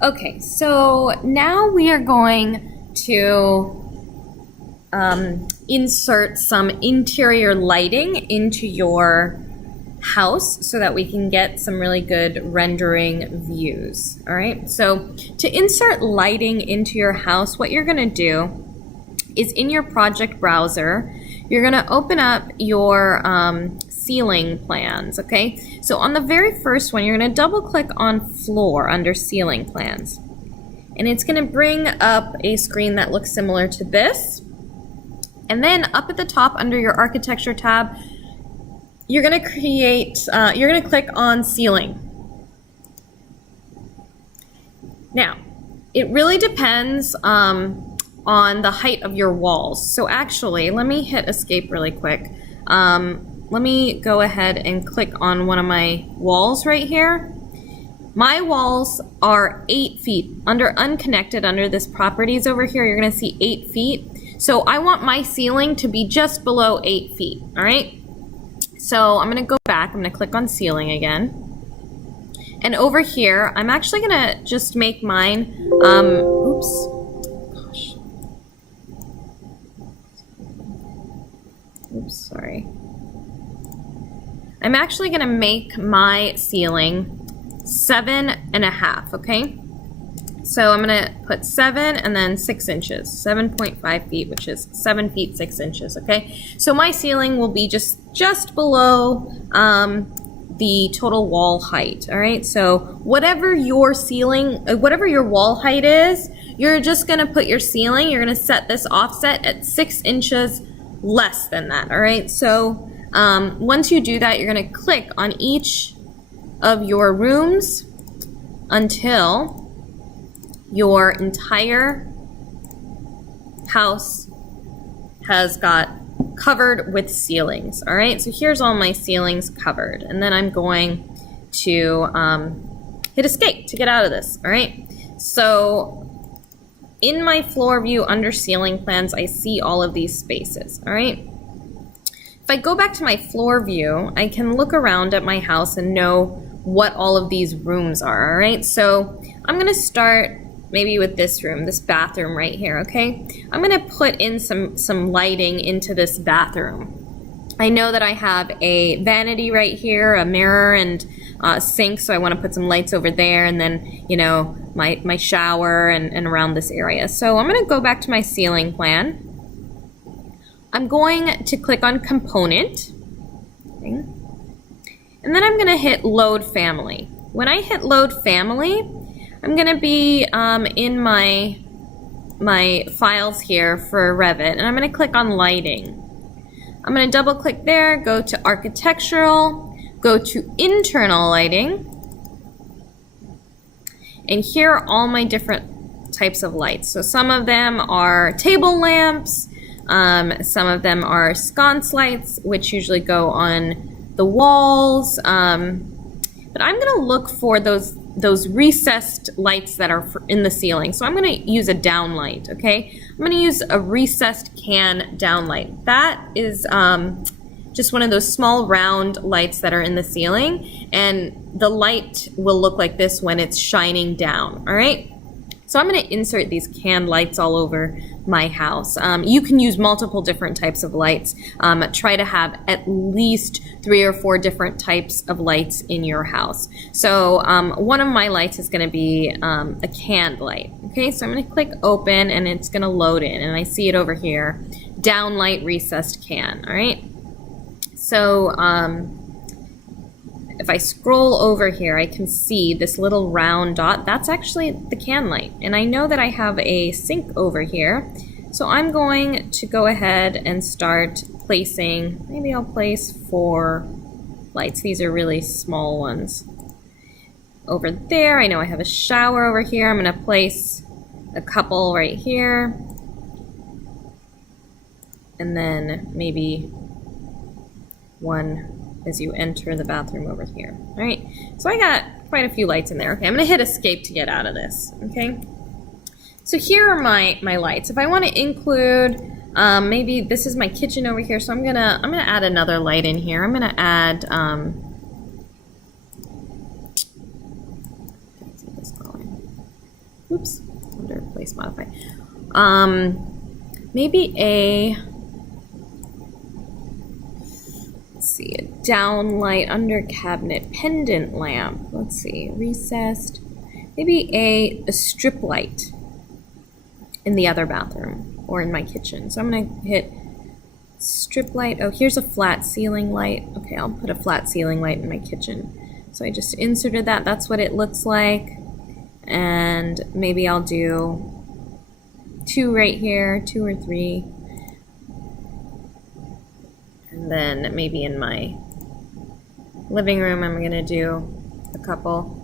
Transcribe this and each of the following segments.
Okay, so now we are going to insert some interior lighting into your house so that we can get some really good rendering views. All right, so to insert lighting into your house, what you're going to do is in your project browser, you're going to open up your ceiling plans, okay? So on the very first one, you're going to double click on floor under ceiling plans. And it's going to bring up a screen that looks similar to this. And then up at the top under your architecture tab, you're going to you're going to click on ceiling. Now, it really depends on the height of your walls. So actually, let me hit escape really quick. Let me go ahead and click on one of my walls right here. My walls are 8 feet. Under unconnected, under this properties over here, you're going to see 8 feet. So I want my ceiling to be just below 8 feet, all right? So I'm going to go back. I'm going to click on ceiling again. And over here, I'm actually going to just make mine, oops. Gosh. Oops, sorry. I'm actually going to make my ceiling 7.5, okay? So I'm going to put 7 and then 6 inches, 7.5 feet, which is 7 feet 6 inches, okay? So my ceiling will be just below the total wall height, all right? So whatever your ceiling, whatever your wall height is, you're just going to put your ceiling, you're going to set this offset at 6 inches less than that, all right? So once you do that, you're going to click on each of your rooms until your entire house has got covered with ceilings. All right, so here's all my ceilings covered, and then I'm going to hit escape to get out of this. All right, so in my floor view under ceiling plans, I see all of these spaces. All right, if I go back to my floor view, I can look around at my house and know what all of these rooms are. All right, so I'm going to start maybe with this room, this bathroom right here, okay? I'm going to put in some lighting into this bathroom. I know that I have a vanity right here, a mirror, and a sink, so I want to put some lights over there, and then, you know, my shower and around this area. So I'm going to go back to my ceiling plan. I'm going to click on component, okay? And then I'm going to hit load family. When I hit load family, I'm going to be in my files here for Revit, and I'm going to click on lighting. I'm going to double click there, go to architectural, go to internal lighting, and here are all my different types of lights. So some of them are table lamps, some of them are sconce lights, which usually go on the walls, but I'm going to look for those recessed lights that are in the ceiling. So I'm going to use a downlight, okay? I'm going to use a recessed can downlight. That is just one of those small round lights that are in the ceiling, and the light will look like this when it's shining down, all right? So I'm going to insert these can lights all over my house. You can use multiple different types of lights. Try to have at least 3 or 4 different types of lights in your house. So one of my lights is going to be a canned light. Okay, so I'm going to click open, and it's going to load in, and I see it over here, downlight recessed can. All right. So if I scroll over here, I can see this little round dot. That's actually the can light. And I know that I have a sink over here. So I'm going to go ahead and start placing, maybe I'll place 4 lights. These are really small ones. Over there, I know I have a shower over here. I'm going to place a couple right here. And then maybe one as you enter the bathroom over here. All right, so I got quite a few lights in there. Okay, I'm gonna hit escape to get out of this, okay? So here are my lights. If I wanna include, maybe this is my kitchen over here, so I'm gonna add another light in here. I'm gonna add, let's get this going. oops, under place modify. Maybe let's see, a down light under cabinet pendant lamp. Let's see, recessed. Maybe a strip light in the other bathroom or in my kitchen. So I'm gonna hit strip light. Oh, here's a flat ceiling light. Okay, I'll put a flat ceiling light in my kitchen. So I just inserted that. That's what it looks like. And maybe I'll do 2 right here, 2 or 3. And then maybe in my living room, I'm gonna do a couple.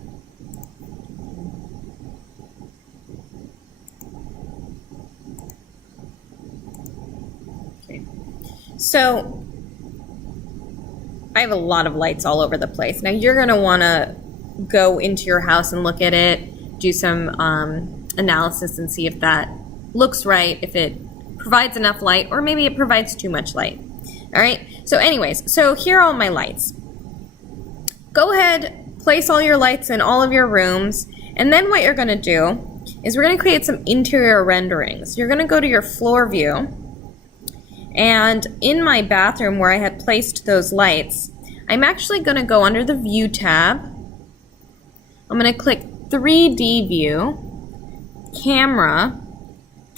Okay. So I have a lot of lights all over the place. Now you're gonna wanna go into your house and look at it, do some analysis and see if that looks right, if it provides enough light, or maybe it provides too much light. All right, so anyways, so here are all my lights. Go ahead, place all your lights in all of your rooms, and then what you're gonna do is we're gonna create some interior renderings. You're gonna go to your floor view, and in my bathroom where I had placed those lights, I'm actually gonna go under the View tab. I'm gonna click 3D View, Camera,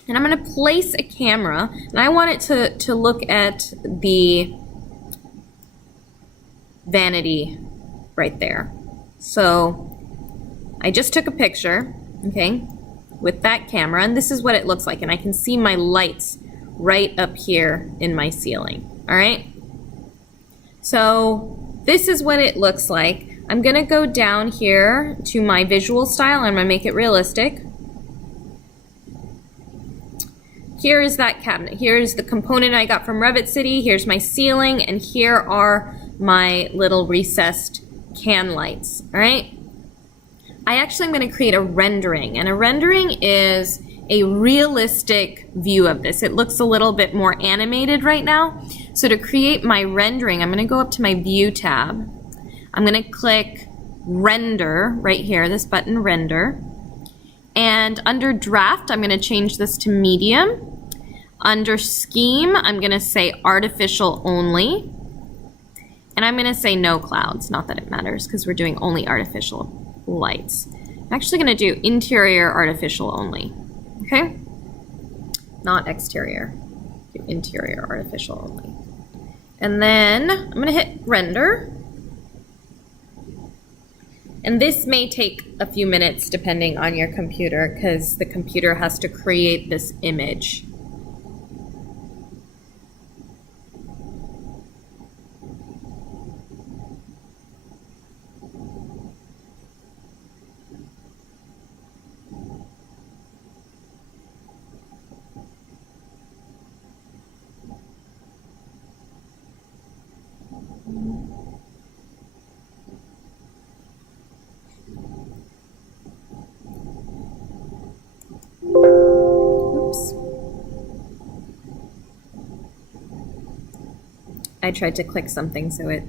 and I'm going to place a camera, and I want it to look at the vanity right there. So I just took a picture, okay, with that camera, and this is what it looks like, and I can see my lights right up here in my ceiling, all right? So this is what it looks like. I'm going to go down here to my visual style, and I'm going to make it realistic. Here is that cabinet. Here's the component I got from Revit City. Here's my ceiling, and here are my little recessed can lights, all right? I actually am gonna create a rendering, and a rendering is a realistic view of this. It looks a little bit more animated right now. So to create my rendering, I'm gonna go up to my View tab. I'm gonna click Render right here, this button, Render. And under Draft, I'm gonna change this to Medium. Under Scheme, I'm gonna say Artificial Only. And I'm gonna say No Clouds, not that it matters because we're doing only artificial lights. I'm actually gonna do Interior Artificial Only, okay? Not exterior, do Interior Artificial Only. And then I'm gonna hit Render. And this may take a few minutes depending on your computer because the computer has to create this image. I tried to click something so it